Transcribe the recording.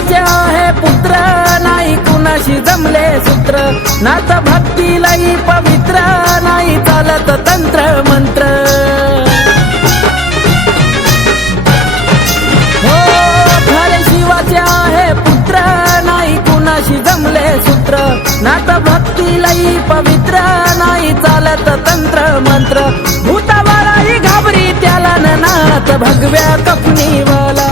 शिवाचे आहे पुत्र नाही कुणाशी जमले सूत्र. नात भक्तीलाही पवित्र नाही चालत तंत्र मंत्र. हो खरे शिवाचे आहे पुत्र नाही कुणाशी जमले सूत्र. नात भक्तीलाही पवित्र नाही चालत तंत्र मंत्र. भूतावालाही घाबरी त्याला न नाथ भगव्या कपणीवाला